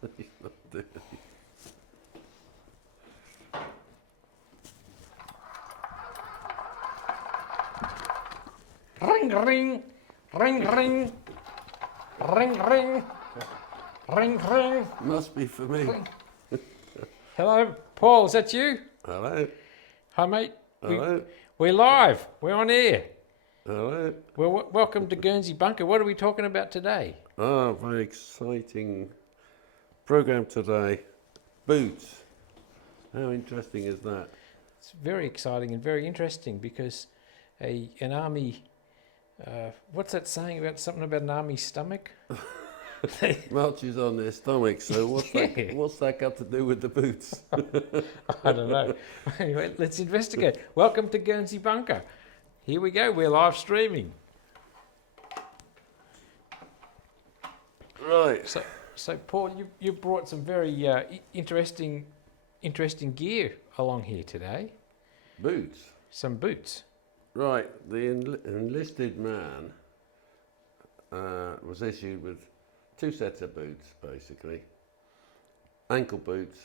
Ring, ring, ring, ring, ring, ring, ring, ring. Must be for me. Ring. Hello, Paul, is that you? Hello. Hi, mate. Hello. We're live. We're on air. Hello. Well, welcome to Guernsey Bunker. What are we talking about today? Ah, very exciting program today. Boots. How interesting is that? It's very exciting and very interesting because an army... what's that saying about something about an army stomach? Marches on their stomach, so what's that got to do with the boots? I don't know. Anyway, let's investigate. Welcome to Guernsey Bunker. Here we go. We're live streaming. Right. So Paul, you brought some very interesting gear along here today. Boots. Some boots. Right. The enlisted man was issued with 2 sets of boots, basically. Ankle boots,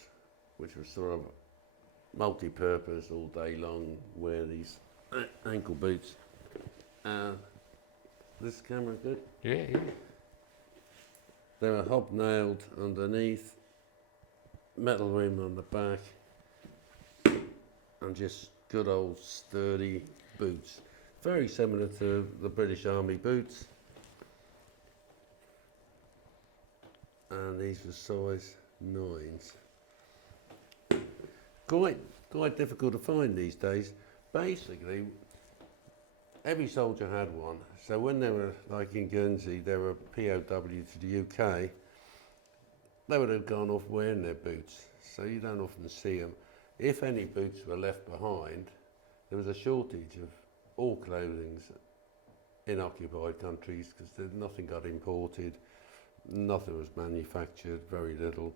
which was sort of multi-purpose all day long, wear these ankle boots. This camera good? Yeah. They were hobnailed underneath, metal rim on the back, and just good old sturdy boots. Very similar to the British Army boots. And these were size 9s. Quite difficult to find these days. Basically, every soldier had one. So when they were, like in Guernsey, they were POW to the UK, they would have gone off wearing their boots. So you don't often see them. If any boots were left behind, there was a shortage of all clothing in occupied countries because nothing got imported. Nothing was manufactured, very little.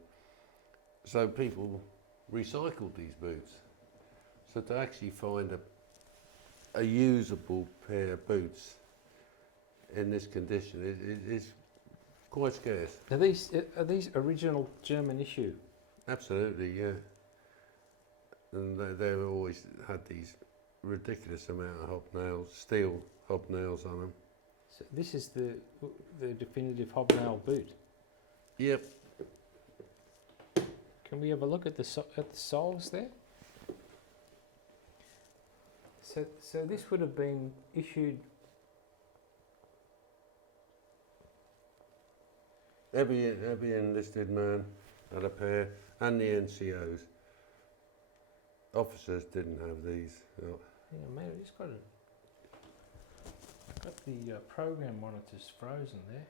So people recycled these boots. So to actually find a usable pair of boots in this condition is quite scarce. Are these original German issue? Absolutely, yeah. And they always had these ridiculous amount of hobnails, steel hobnails on them. So this is the definitive hobnail boot. Yep. Can we have a look at the soles there? So this would have been issued. Every enlisted man had a pair, and the NCOs. Officers didn't have these. No. Yeah, maybe it's got the program monitors frozen there.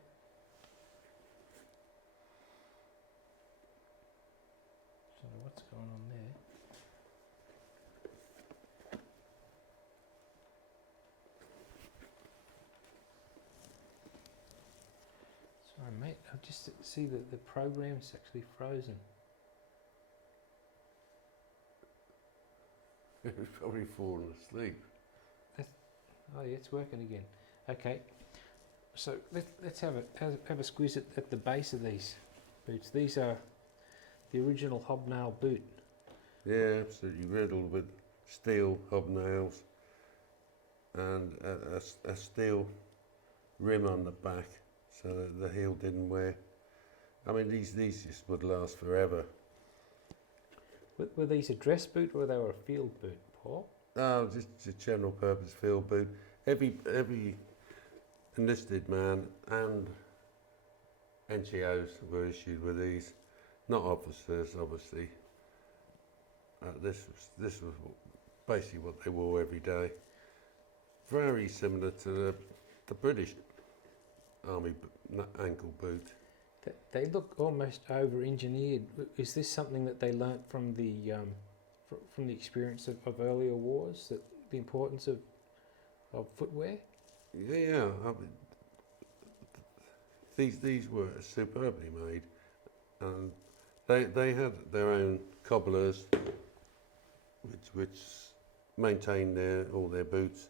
So what's going on there? Sorry, mate. I just see that the program's actually frozen. He was probably fallen asleep. Oh yeah, it's working again. Okay, so let's have a squeeze at the base of these boots. These are the original hobnail boot. Yeah, absolutely riddled with steel hobnails and a steel rim on the back so that the heel didn't wear. I mean, these just would last forever. Were these a dress boot or they were a field boot, Paul? Oh, just a general purpose field boot. Every enlisted man and NCOs were issued with these, not officers, obviously. This was basically what they wore every day. Very similar to the British Army ankle boot. They look almost over-engineered. Is this something that they learnt from the experience of earlier wars? That the importance of footwear? Yeah. I mean, these were superbly made, and they had their own cobblers, which maintained all their boots.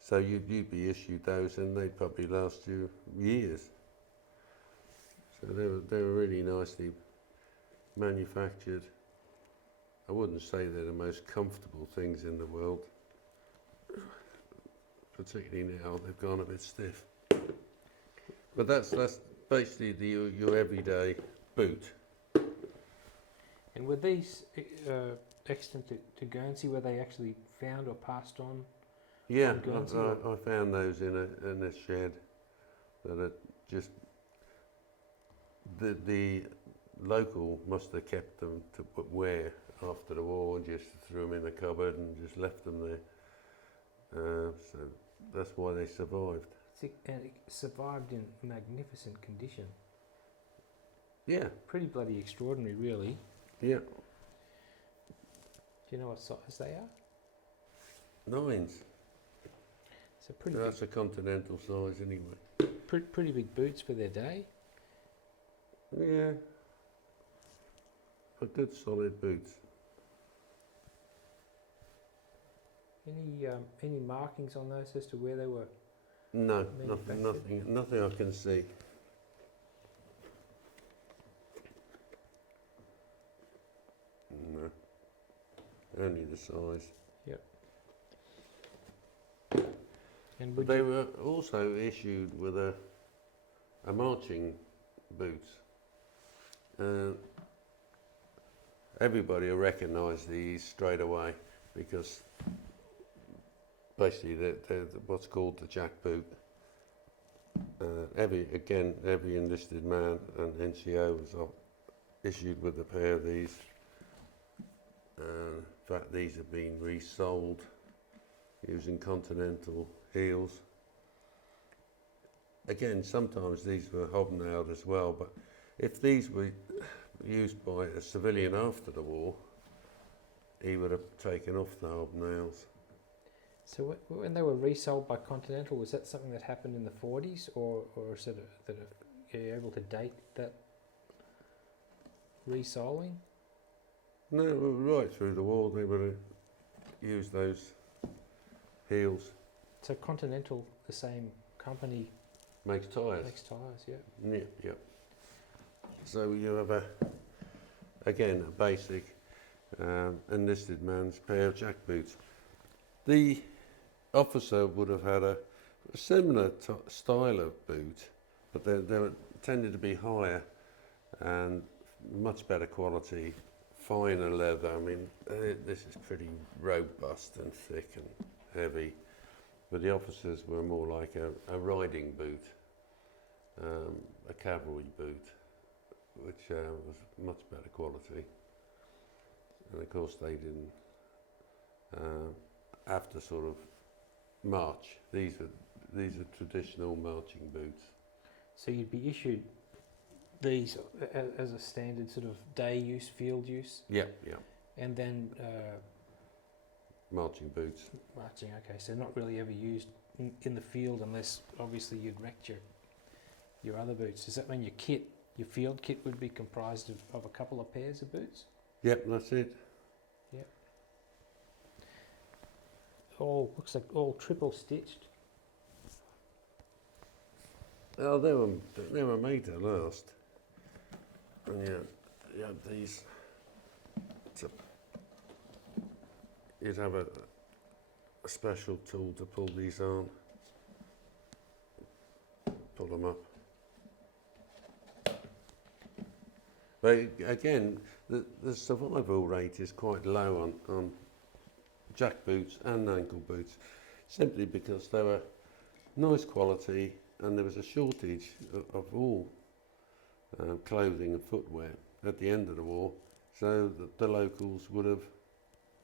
So you'd be issued those, and they'd probably last you years. So they were really nicely manufactured. I wouldn't say they're the most comfortable things in the world, particularly now they've gone a bit stiff. But that's basically your everyday boot. And were these extant to Guernsey? Were they actually found or passed on? Yeah, Guernsey, I found those in a shed that had just the local must have kept them to wear after the war and just threw them in a cupboard and just left them there. So that's why they survived. And it survived in magnificent condition. Yeah, Pretty bloody extraordinary, really. yeah. Do you know what size they are? 9s. So pretty That's a continental size anyway. pretty big boots for their day. Yeah. But good solid boots. Any markings on those as to where they were? No, Manufactured? nothing I can see. No. Only the size. And But they were also issued with a marching boot. Everybody will recognise these straight away because basically they're what's called the jack boot. Every enlisted man and NCO was issued with a pair of these. In fact, these have been resold using continental heels. Again, sometimes these were hobnailed as well, but if these were used by a civilian after the war, he would have taken off the hobnails. So when they were resold by Continental, was that something that happened in the 40s, or is it are you able to date that resoling? No, right through the war they would have used those heels. So Continental, the same company, Makes tyres. makes tyres, yeah. Yeah, yep. So you have a basic enlisted man's pair of jack boots. The officer would have had a similar style of boot, but they tended to be higher and much better quality, finer leather. I mean, this is pretty robust and thick and heavy, but the officers were more like a riding boot, a cavalry boot, which was much better quality. And of course they didn't have to sort of march. These are traditional marching boots. So you'd be issued these as a standard sort of day use, field use, Yeah, yeah. and then Marching boots. marching. Okay, so not really ever used in the field unless obviously you'd wrecked your other boots. Does that mean your field kit would be comprised of a couple of pairs of boots? Yep, that's it. Looks like all triple stitched. Oh, they were made to last. And yeah, these. You'd have a special tool to pull these on. Pull them up. But again, the survival rate is quite low on jack boots and ankle boots, simply because they were nice quality and there was a shortage of all clothing and footwear at the end of the war, so the locals would have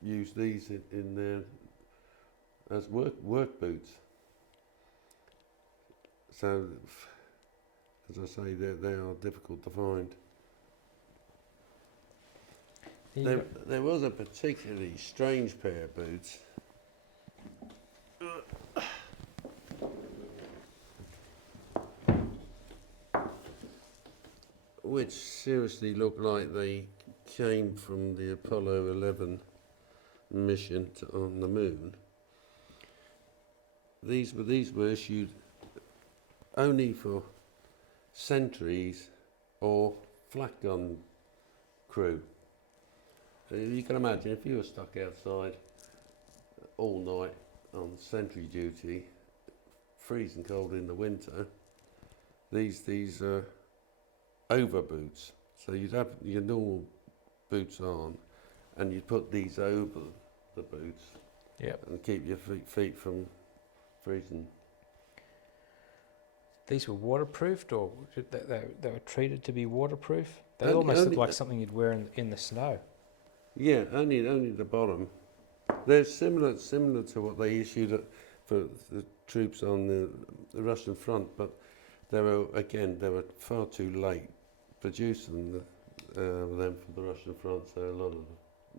used these in their as work boots. So, as I say, they are difficult to find. There was a particularly strange pair of boots. Which seriously looked like they came from the Apollo 11 mission on the moon. These were issued only for sentries or flak gun crew. You can imagine if you were stuck outside all night on sentry duty, freezing cold in the winter, these over boots. So you'd have your normal boots on, and you'd put these over the boots, Yep. and keep your feet from freezing. These were waterproofed, or they were treated to be waterproof? They Only- almost look only- like something you'd wear in the snow. Yeah, only the bottom. They're similar to what they issued for the troops on the Russian front, but they were far too late producing them for the Russian front, so a lot of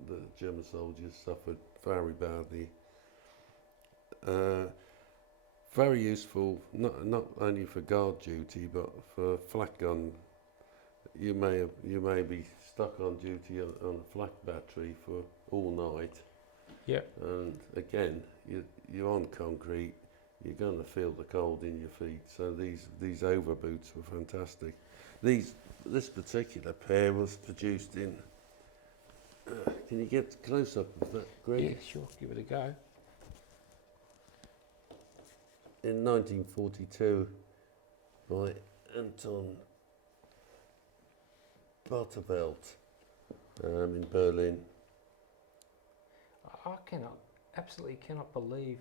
the German soldiers suffered very badly. Very useful, not only for guard duty, but for flak gun. You may be stuck on duty on a flak battery for all night. Yep. And again, you're on concrete. You're going to feel the cold in your feet. So these over boots were fantastic. This particular pair was produced in. Can you get close up of that, Greg? Yeah, sure. Give it a go. In 1942 by Anton Bartevelt in Berlin. I absolutely cannot believe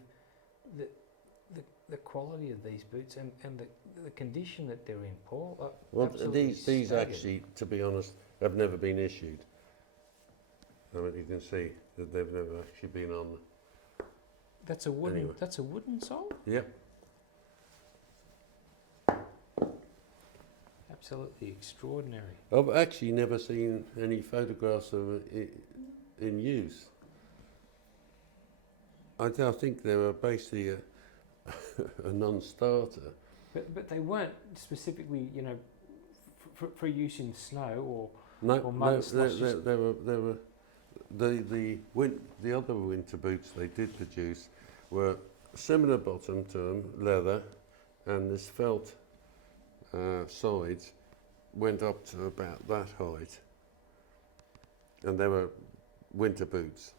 the quality of these boots and the condition that they're in, Paul. Well, these staggered. actually, to be honest, have never been issued. I mean, you can see that they've never actually been on. That's a wooden. Anyway. That's a wooden sole. Yep. Absolutely extraordinary. I've actually never seen any photographs of it in use. I think they were basically a non-starter. But they weren't specifically, for use in snow or No, mud no, and slush. they were the other winter boots they did produce were similar bottom to them, leather, and this felt sides went up to about that height, and they were winter boots.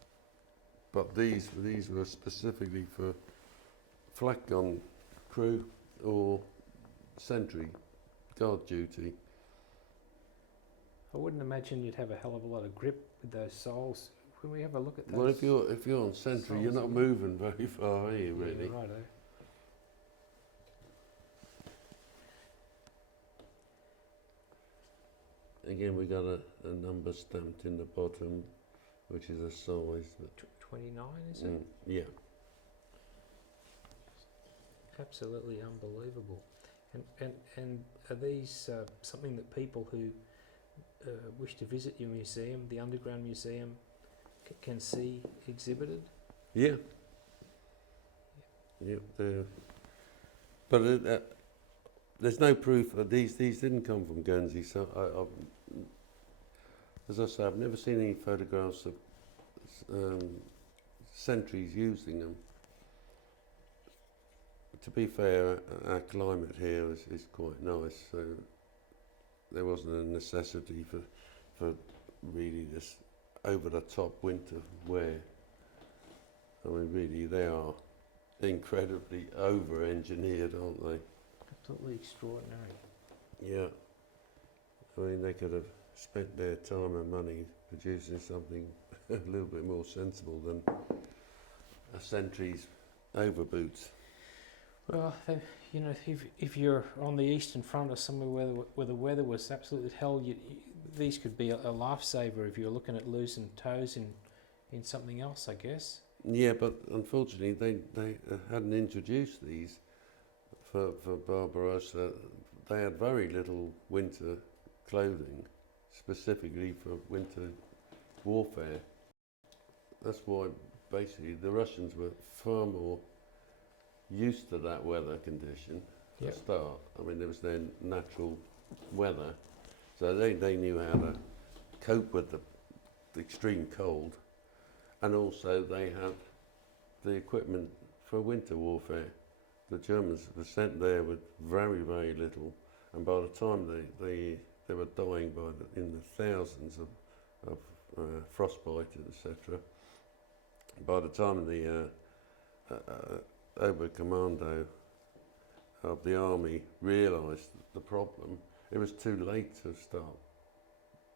But these were specifically for flak gun crew or sentry guard duty. I wouldn't imagine you'd have a hell of a lot of grip with those soles. Can we have a look at those? Well, if you're on sentry, you're not moving very far, are you, really? Yeah, righto. Again, we got a number stamped in the bottom, which is a size. 29, is it? Yeah. Absolutely unbelievable. And are these something that people who wish to visit your museum, the Underground Museum, can see exhibited? Yeah. Yeah. But there's no proof that these didn't come from Guernsey. So as I say, I've never seen any photographs of sentries using them. To be fair, our climate here is quite nice, so there wasn't a necessity for really this over-the-top winter wear. I mean, really, they are incredibly over-engineered, aren't they? Absolutely extraordinary. Yeah. I mean, they could have spent their time and money producing something a little bit more sensible than a sentry's over boots. Well, if you're on the eastern front or somewhere where the weather was absolute hell, these could be a lifesaver if you're looking at losing toes in something else, I guess. Yeah, but unfortunately they hadn't introduced these for Barbarossa. They had very little winter clothing, specifically for winter warfare. That's why basically the Russians were far more used to that weather condition to start. I mean, there was their natural weather, so they knew how to cope with the extreme cold, and also they had the equipment for winter warfare. The Germans were sent there with very, very little, and by the time the they were dying in the thousands of frostbite, etc. By the time the Oberkommando of the army realised the problem, it was too late to start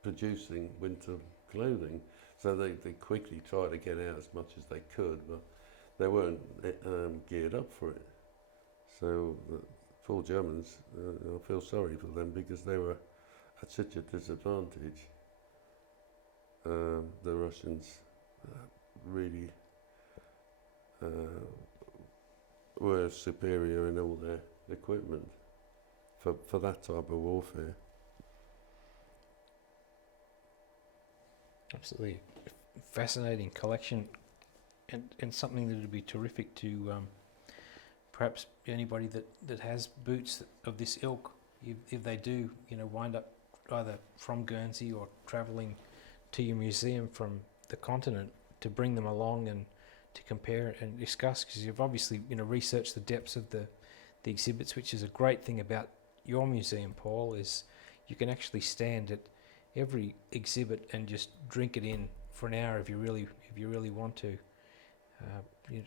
producing winter clothing. So they quickly tried to get out as much as they could, but they weren't geared up for it. So the poor Germans, I feel sorry for them because they were at such a disadvantage. The Russians really were superior in all their equipment for that type of warfare. Absolutely fascinating collection, and something that would be terrific to perhaps anybody that has boots of this ilk, if they do, wind up either from Guernsey or travelling to your museum from the continent, to bring them along and to compare and discuss, because you've obviously researched the depths of the exhibits, which is a great thing about your museum, Paul, is you can actually stand at every exhibit and just drink it in for an hour if you really want to.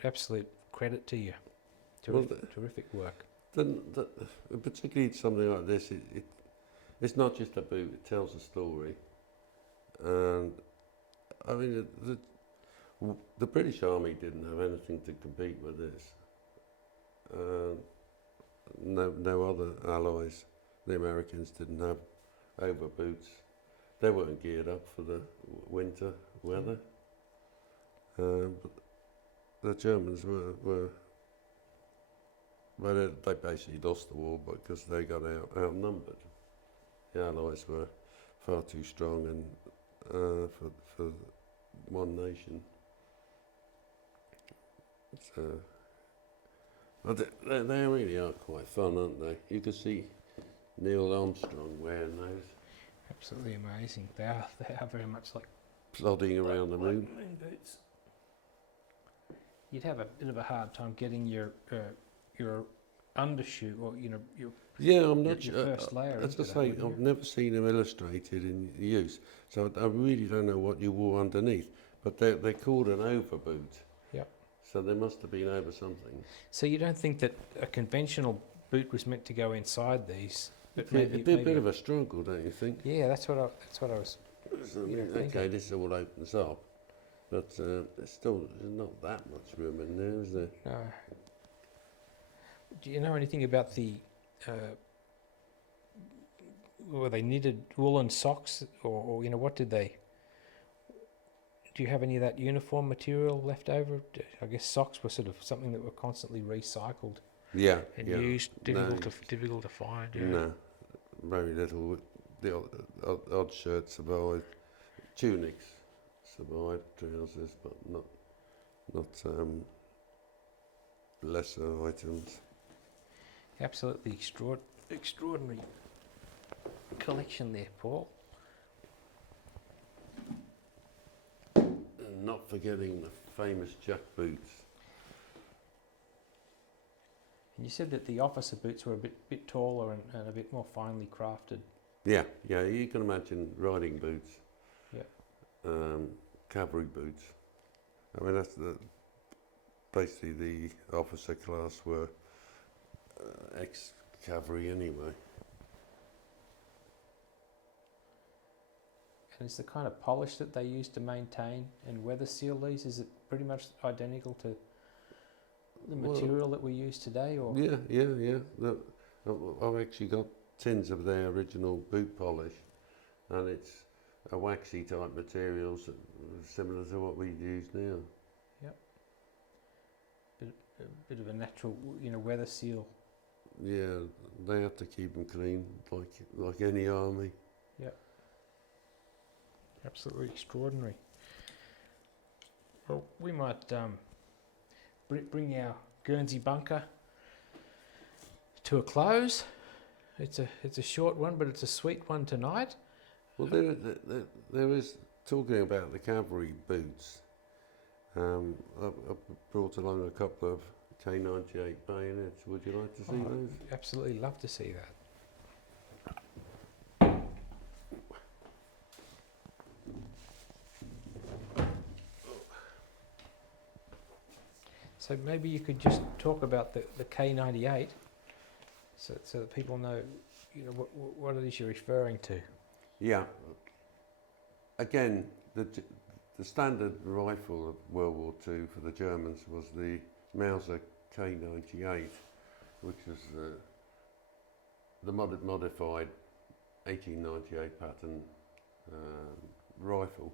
Absolute credit to you. Terrific work. Particularly something like this, it's not just a boot, it tells a story. And I mean, the British Army didn't have anything to compete with this. No other allies. The Americans didn't have over boots. They weren't geared up for the winter weather. But the Germans were well, they basically lost the war because they got outnumbered. The Allies were far too strong and for one nation. So, but they really are quite fun, aren't they? You can see Neil Armstrong wearing those. Absolutely amazing. They are very much like plodding around the moon. Moon boots. You'd have a bit of a hard time getting your undershoe, or I'm not your sure. first layer. As I say, I've never seen them illustrated in use, so I really don't know what you wore underneath. But they're called an overboot. Yep. So they must have been over something. So you don't think that a conventional boot was meant to go inside these? But It'd be a bit of a struggle, don't you think? Yeah, that's what I was. So, okay, this all opens up, but there's not that much room in there, is there? No. Do you know anything about the? Were they knitted woolen socks, or what did they? Do you have any of that uniform material left over? I guess socks were sort of something that were constantly recycled. Yeah. And used, difficult to find. Yeah. No, very little. The odd shirts survived, tunics survived, trousers, but not lesser items. Absolutely extraordinary collection there, Paul. And not forgetting the famous jack boots. And you said that the officer boots were a bit taller and a bit more finely crafted. Yeah, you can imagine riding boots. Yeah. Cavalry boots. I mean, that's basically the officer class were ex-cavalry anyway. And is the kind of polish that they use to maintain and weather seal these, is it pretty much identical to the material that we use today? Or Yeah. I've actually got tins of their original boot polish, and it's a waxy type material, similar to what we use now. Yep. A bit of a natural, weather seal. Yeah, they have to keep them clean, like any army. Yep. Absolutely extraordinary. Well, we might bring our Guernsey bunker to a close. It's a short one, but it's a sweet one tonight. Well, there is, talking about the cavalry boots, I brought along a couple of K98 Bayonets. Would you like to see those? Absolutely love to see that. So maybe you could just talk about the K98, so that people know, what it is you're referring to. Yeah. Again, the standard rifle of World War II for the Germans was the Mauser K98, which was the modified 1898 pattern rifle.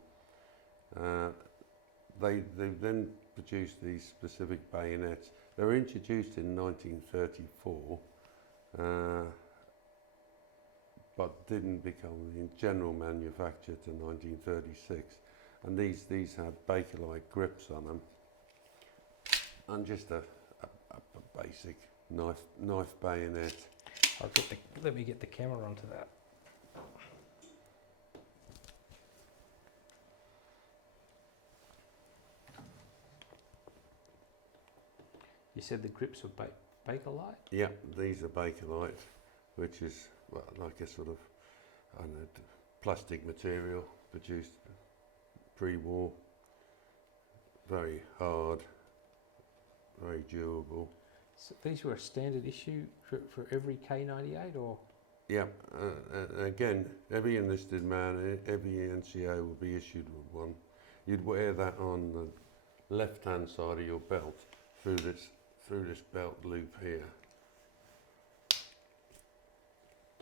They then produced these specific bayonets. They were introduced in 1934, but didn't become in general manufacture to 1936. And these had Bakelite grips on them, and just a basic knife bayonet. Let me get the camera onto that. You said the grips were Bakelite? Yeah, these are Bakelite, which is like a sort of, I don't know, plastic material produced pre-war. Very hard, very durable. So these were a standard issue for every K98, or? Yeah, again, every enlisted man, every NCO will be issued with one. You'd wear that on the left-hand side of your belt through this belt loop here.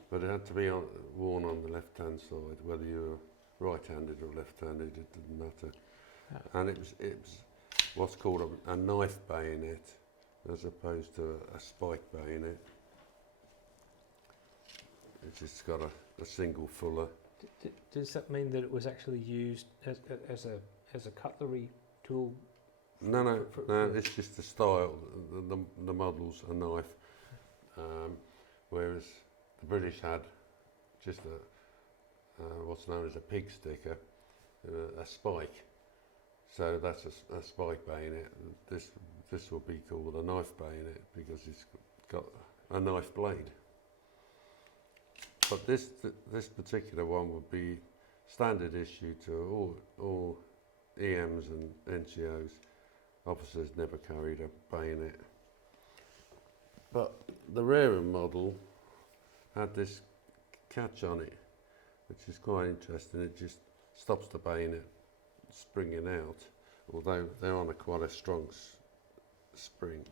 But it had to be worn on the left-hand side, whether you were right-handed or left-handed, it didn't matter. Oh. And it was what's called a knife bayonet, as opposed to a spike bayonet. It's just got a single fuller. Does that mean that it was actually used as a cutlery tool? No, it's just the style. The model's a knife, whereas the British had just what's known as a pig sticker, a spike. So that's a spike bayonet. This will be called a knife bayonet because it's got a knife blade. But this particular one would be standard issue to all EMs and NCOs. Officers never carried a bayonet. But the rarer model had this catch on it, which is quite interesting. It just stops the bayonet springing out, although they're on quite a strong spring,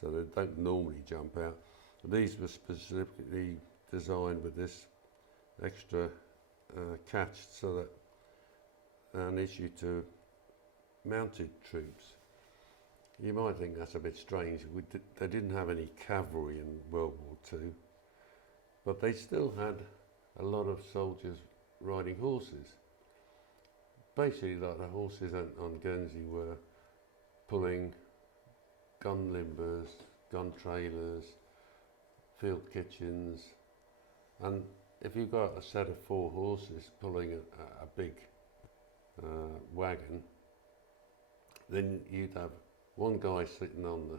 so they don't normally jump out. But these were specifically designed with this extra catch, so that an issue to mounted troops. You might think that's a bit strange. They didn't have any cavalry in World War II, but they still had a lot of soldiers riding horses. Basically, like the horses on Guernsey were pulling gun limbers, gun trailers, field kitchens, and if you've got a set of 4 horses pulling a big wagon, then you'd have one guy sitting on the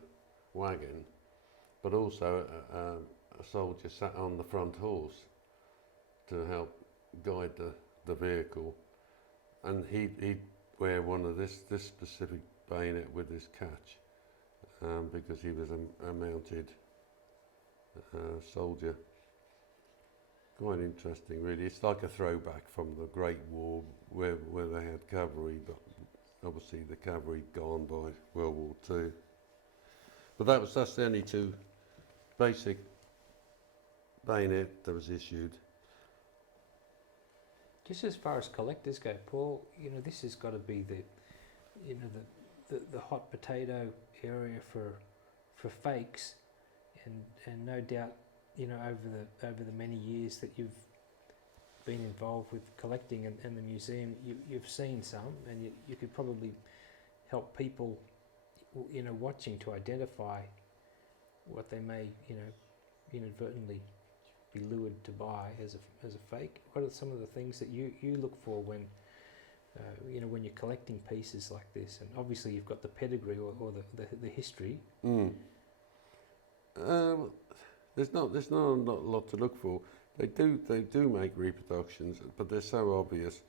wagon, but also a soldier sat on the front horse to help guide the vehicle, and he'd wear one of this specific bayonet with his catch, because he was a mounted soldier. Quite interesting, really. It's like a throwback from the Great War, where they had cavalry, but obviously the cavalry gone by World War II. But that's the only 2 basic bayonet that was issued. Just as far as collectors go, Paul, this has got to be the hot potato area for fakes, and no doubt, over the many years that you've been involved with collecting and the museum, you've seen some, and you could probably help people, watching, to identify what they may, inadvertently be lured to buy as a fake. What are some of the things that you look for when when you're collecting pieces like this? And obviously you've got the pedigree or the history. There's not a lot to look for. They do make reproductions, but they're so obvious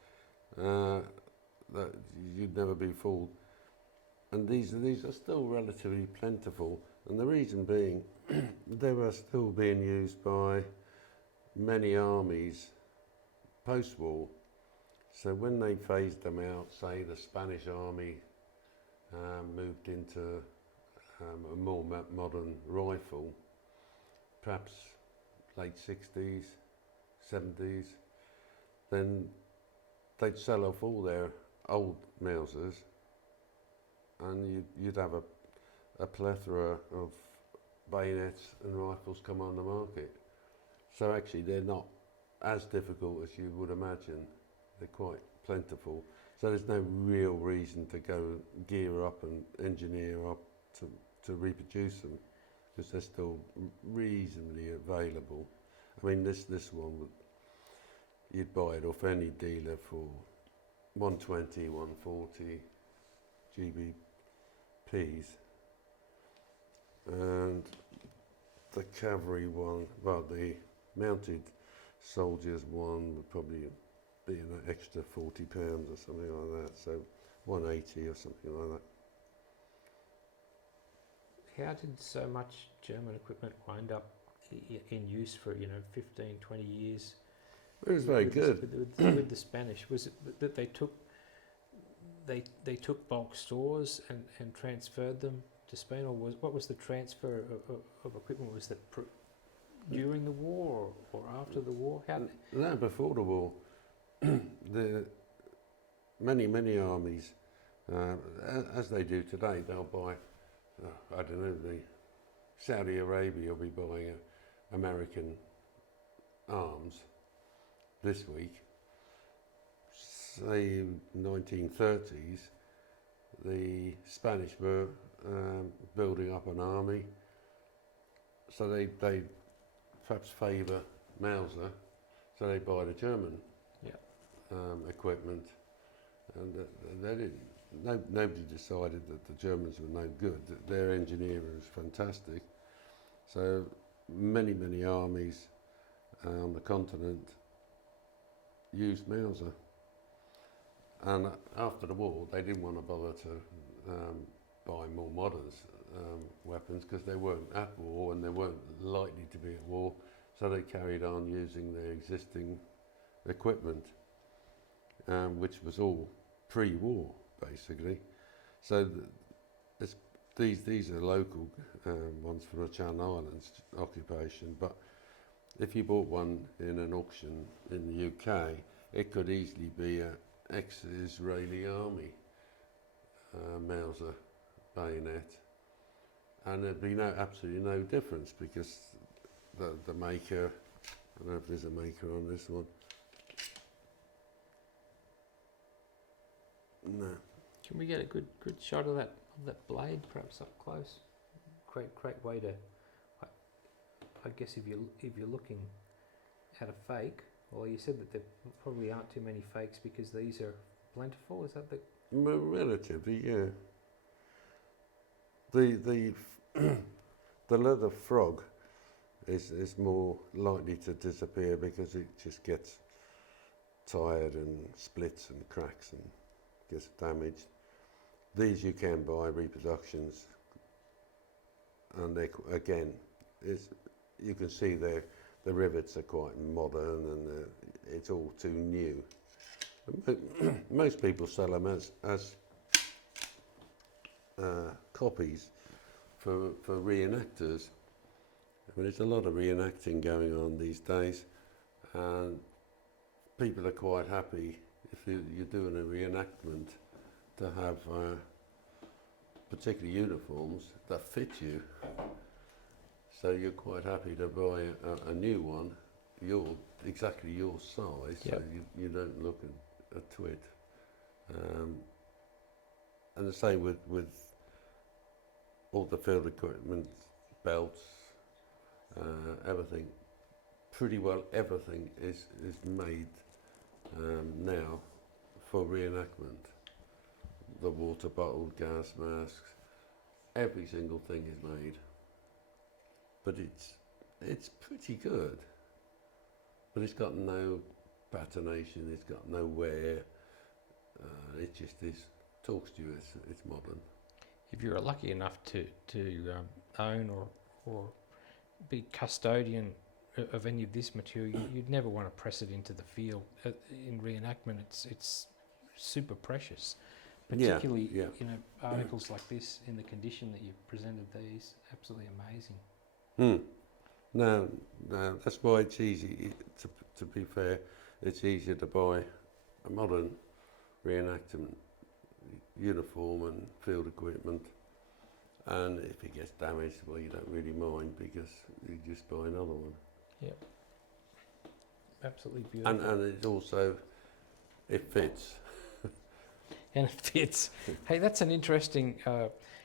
that you'd never be fooled. and these are still relatively plentiful, and the reason being they were still being used by many armies post-war. So when they phased them out, say the Spanish army moved into a more modern rifle, perhaps late 60s, 70s, then they'd sell off all their old Mausers, and you'd have a plethora of bayonets and rifles come on the market. So actually they're not as difficult as you would imagine. They're quite plentiful. So there's no real reason to go gear up and engineer up to reproduce them, because they're still reasonably available. I mean, this one, you'd buy it off any dealer for 120, 140 GBPs. And the cavalry one, well, the mounted soldiers one would probably be an extra £40 or something like that, so 180 or something like that. How did so much German equipment wind up in use for 15, 20 years? It was very good. With the Spanish, was it that they took bulk stores and transferred them to Spain, or what was the transfer of equipment? Was that during the war or after the war? No, before the war. The many armies, as they do today, they'll buy, I don't know, the Saudi Arabia will be buying American arms this week. Say 1930s, the Spanish were building up an army, so they perhaps favour Mauser, so they buy the German equipment, and they didn't. Nobody decided that the Germans were no good. That their engineering was fantastic. So many armies on the continent used Mauser, and after the war they didn't want to bother to buy more modern weapons, because they weren't at war and they weren't likely to be at war. So they carried on using their existing equipment, which was all pre-war, basically. So these are local ones from the Channel Islands occupation, but if you bought one in an auction in the UK, it could easily be an ex-Israeli army Mauser bayonet, and there'd be absolutely no difference, because the maker, I don't know if there's a maker on this one. No. Can we get a good shot of that blade, perhaps up close? Great way to. I guess if you're looking at a fake, well, you said that there probably aren't too many fakes because these are plentiful. Is that the? Relatively, yeah. The leather frog is more likely to disappear because it just gets tired and splits and cracks and gets damaged. These you can buy reproductions, and they again, you can see the rivets are quite modern, and it's all too new. Most people sell them as copies for reenactors. I mean, there's a lot of reenacting going on these days, and people are quite happy if you're doing a reenactment to have particular uniforms that fit you. So you're quite happy to buy a new one, exactly your size, yep. So you don't look a twit. And the same with all the field equipment, belts, everything. Pretty well everything is made now for reenactment. The water bottle, gas masks, every single thing is made. But it's pretty good. But it's got no patination, it's got no wear. It just talks to you, it's modern. if you're lucky enough to own or be custodian of any of this material, you'd never want to press it into the field. In reenactment, it's super precious, particularly articles like this in the condition that you've presented these. Absolutely amazing. No, that's why it's easy. To be fair, it's easier to buy a modern reenactment uniform and field equipment, and if it gets damaged, well, you don't really mind because you just buy another one. Yep. Absolutely beautiful. And it also, it fits. And it fits. Hey, that's an interesting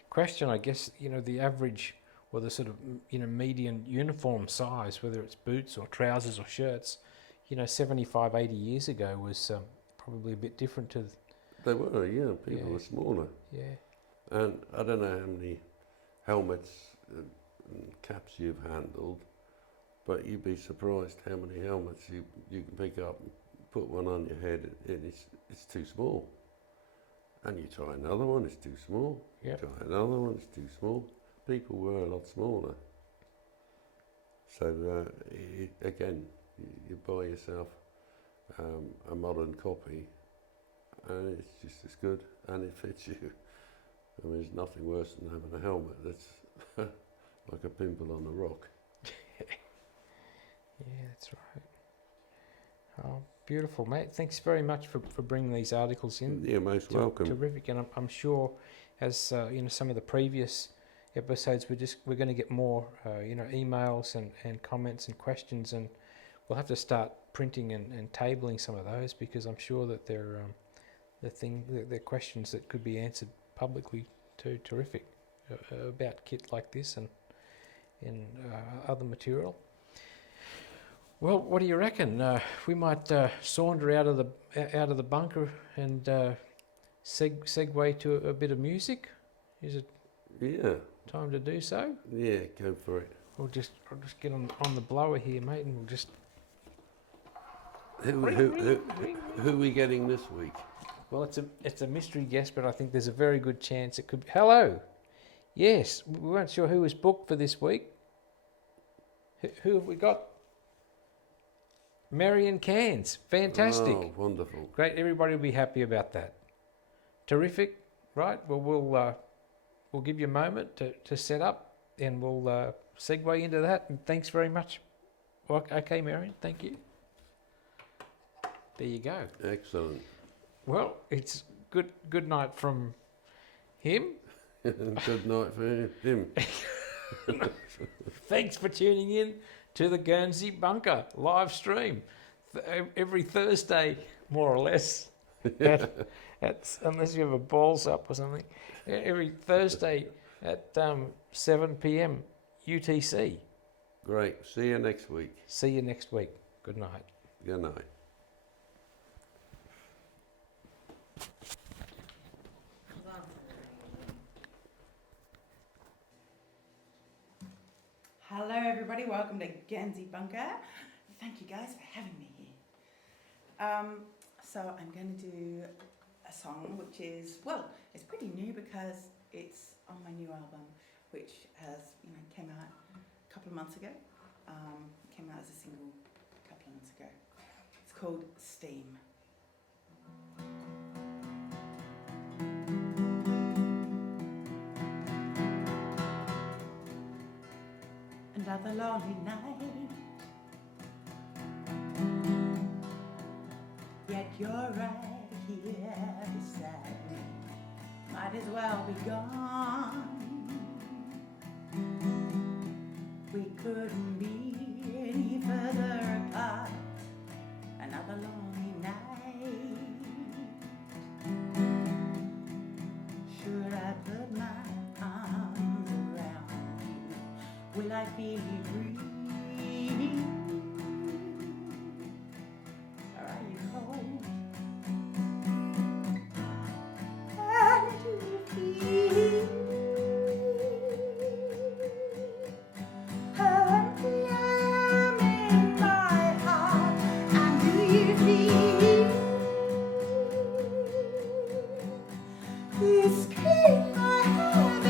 question. I guess, the average or the sort of, median uniform size, whether it's boots or trousers or shirts, 75, 80 years ago was probably a bit different to... They were, yeah. People were smaller. Yeah. And I don't know how many helmets and caps you've handled, but you'd be surprised how many helmets you can pick up and put one on your head, and it's too small. And you try another one, it's too small. Yep. Try another one, it's too small. People were a lot smaller. So again, you buy yourself a modern copy, and it's just as good, and it fits you. I mean, there's nothing worse than having a helmet that's like a pimple on a rock. Yeah, that's right. Oh, beautiful, mate. Thanks very much for bringing these articles in. You're most welcome. Terrific, and I'm sure, as some of the previous episodes, we're going to get more, emails and comments and questions, and we'll have to start printing and tabling some of those, because I'm sure that they're questions that could be answered publicly too. Terrific about kit like this and other material. Well, what do you reckon? We might saunter out of the bunker and segue to a bit of music. Is it? Yeah. Time to do so? Yeah, go for it. I'll just get on the blower here, mate, and we'll just. Who are we getting this week? Well, it's a mystery guest, but I think there's a very good chance it could be. Hello. Yes, we weren't sure who was booked for this week. Who have we got? Maryen Cairns. Fantastic. Oh, wonderful. Great. Everybody will be happy about that. Terrific. Right. Well, we'll give you a moment to set up, and we'll segue into that. And thanks very much. Well, okay, Maryen. Thank you. There you go. Excellent. Well, it's good night from him. Good night for him. Thanks for tuning in to the Guernsey Bunker live stream every Thursday, more or less. Unless you have a balls up or something. Every Thursday at 7 p.m. UTC. Great. See you next week. See you next week. Good night. Good night. Hello everybody, welcome to Guernsey Bunker. Thank you guys for having me here. So I'm going to do a song which is, well, it's pretty new because it's on my new album, which has, came out a couple of months ago. Came out as a single a couple of months ago. It's called Steam. Another lonely night, yet you're right here beside me. Might as well be gone. We couldn't be any further apart. Another lonely night. Should I put my arms around you? Will I feel you breathe? Or are you cold? And do you feel how empty I am in my heart? And do you feel this pain I have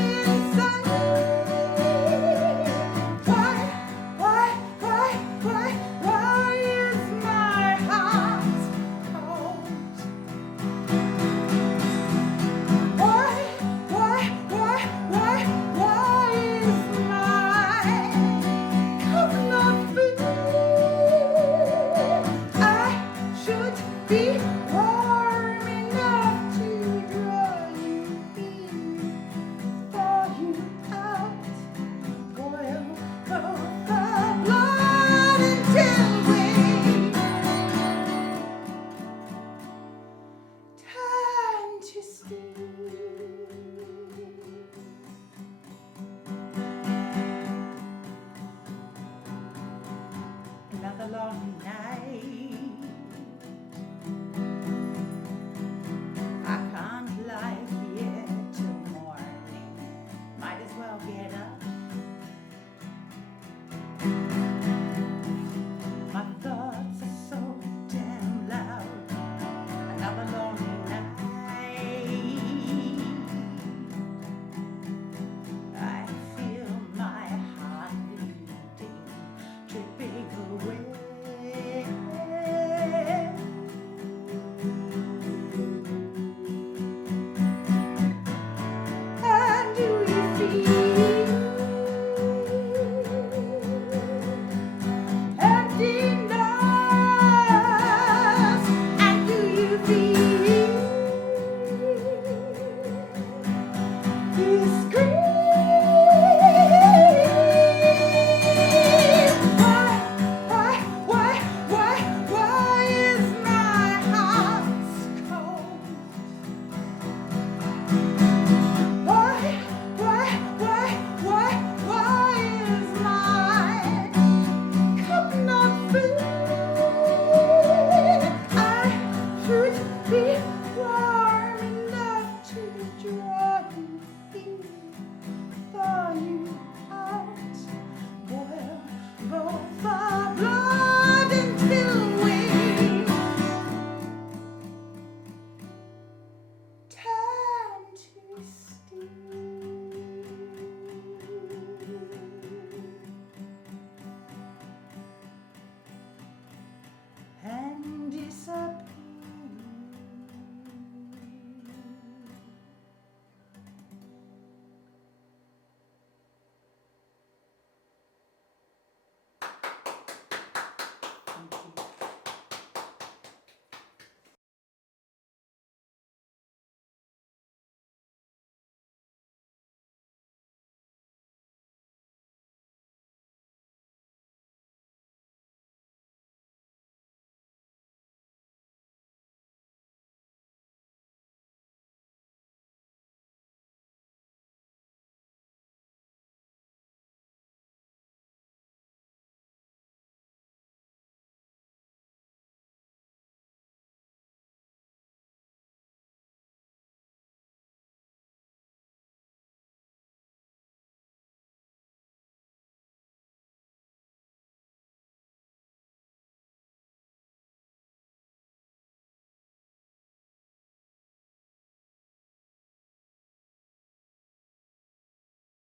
another long night.